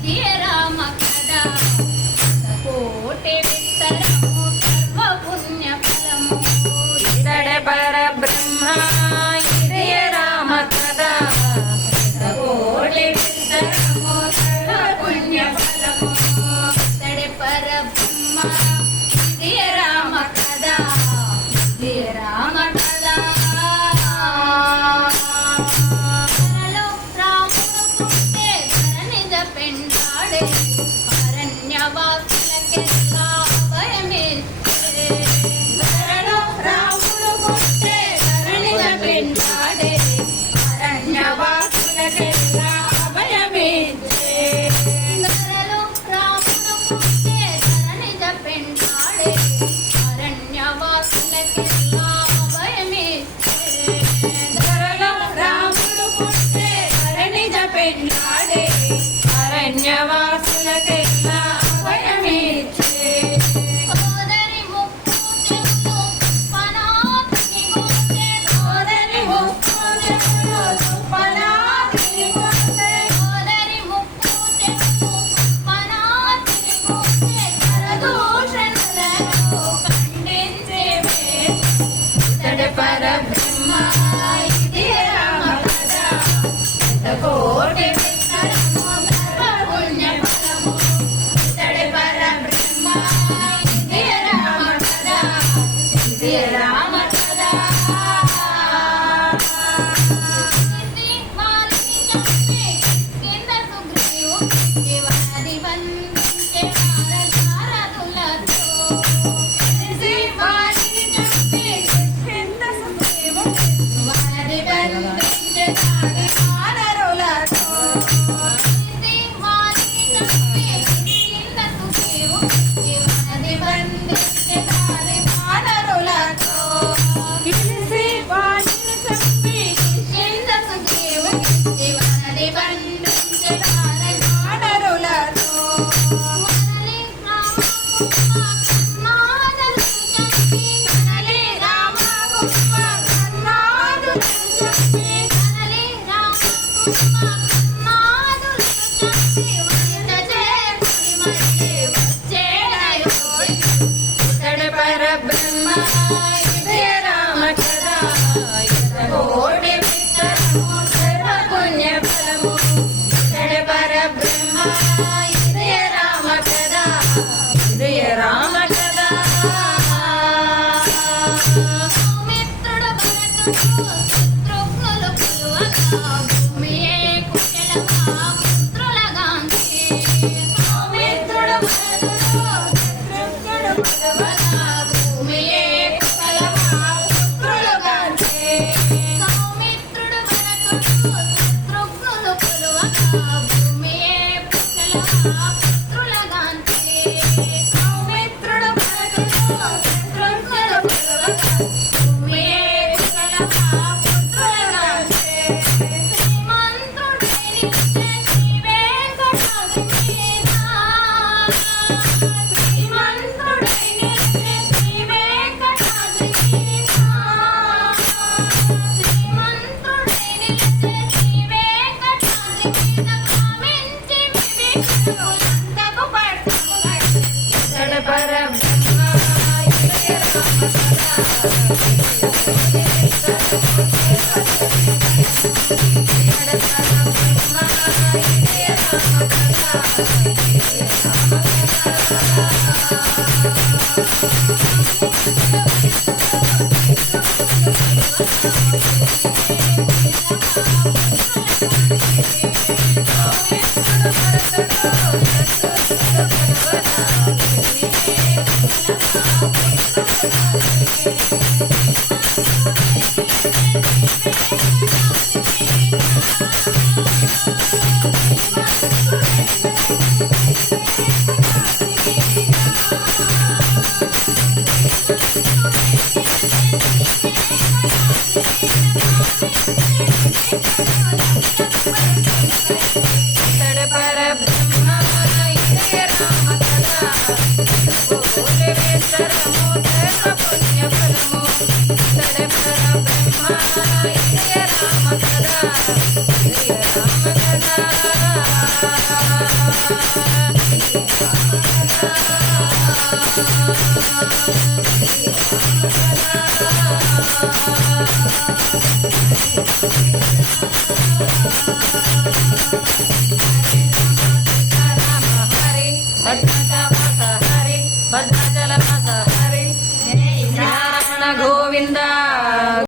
ఇదే రామ కదా కోటి విస్తరము సర్వ పుణ్య ఫలము ఇతడే పరబ్రహ్మ ఇదే రామ కదా కోటి విస్తరము సర్వ పుణ్య ఫలము ఇతడే పరబ్రహ్మ ఇదే రామ కదా ఇదే రామ కదా ధరలో రాముడు పుట్టే ధరణిద పెండాడే అరణ్యవాసులకెల్లా అభయమిచ్చే ధరలో రాముడు పుట్టే ధరణిద పెండాడే అరణ్యవాసులకెల్లా అభయమిచ్చే ధరలో రాముడు పుట్టే ధరణిద పెండాడే అరణ్యవాసులకెల్లా అభయమిచ్చే ధరలో రాముడు పుట్టే ధరణిద పెండాడే అరణ్యవాసులకెల్లా అభయమిచ్చే సోదరి ముక్కు చెట్టు పనాతిని గోచే సోదరి ముక్కు చెట్టు పనాతిని గోచే సోదరి ముక్కు చెట్టు పనాతిని గోచే కరదూషణలను ఖండించే ఇతడే పరబ్రహ్మ ఇదే రామ కదా కోటి విస్తరము సర్వ పుణ్య ఫలము ఇతడే పరబ్రహ్మ ఇదే రామ కదా ఇదే రామ కదా కీర్తి మాలిని చంపే కింద సుగ్రీవు జీవనది బంధించే తారకారతులతో కీర్తి మాలిని చంపే కింద సుగ్రీవు జీవనది బంధించే తారకారతులతో కీర్తి మాలిని చంపే కింద సుగ్రీవు జీవనది బంధించే తారకారతులతో పిలిసి వాణిని చంపి కిష్కింద సుగ్రీవు జీవనది బంధించే తారకారతులతో మనలి రామ కర్ణాదులను చంపి మనలి రామ కర్ణాదులను చంపి మనలి రామ కర్ణాదులను చంపి వనిత చేకుని మళ్ళీ వచ్చేడయోగి ఇతడే పరబ్రహ్మ ఇదే రామ కదా కోటి విస్తరము సర్వ పుణ్య ఫలము ఇతడే పరబ్రహ్మ ఇదే రామ కదా ఇదే రామ కదా సౌమిత్రుడు భరతుడు శత్రుఘ్నులు కొలువగా భూమియే కుశలమా పుత్రులగాంచి సౌమిత్రుడు భరతుడు శత్రుఘ్నులు కొలువగా భూమియే కుశలమా పుత్రులగాంచి సౌమిత్రుడు భరతుడు శత్రుఘ్నులు కొలువగా భూమియే కుశలమా పుత్రులగాంచి సౌమిత్రుడు భరతుడు శత్రుఘ్నులు కొలువగా భూమియే కుశలమా పుత్రులగాంచి శ్రీమంతుడైన శ్రీ వెంకటాద్రి మీద శ్రీమంతుడైన శ్రీ వెంకటాద్రి మీద శ్రీమంతుడైన శ్రీ వెంకటాద్రి మీద కామించి వివేకులందకు పడతాము ఇతడే పరబ్రహ్మ ఇదే రామ కదా ఇతడే పరబ్రహ్మ ఇదే రామ కదా ఇతడే పరబ్రహ్మ ఇదే రామ కదా కోటి విస్తరము సర్వ పుణ్య ఫలము ఇతడే పరబ్రహ్మ ఇదే రామ కదా ఇదే రామ కదా भद्राचलवास हरे रमण गोविंदा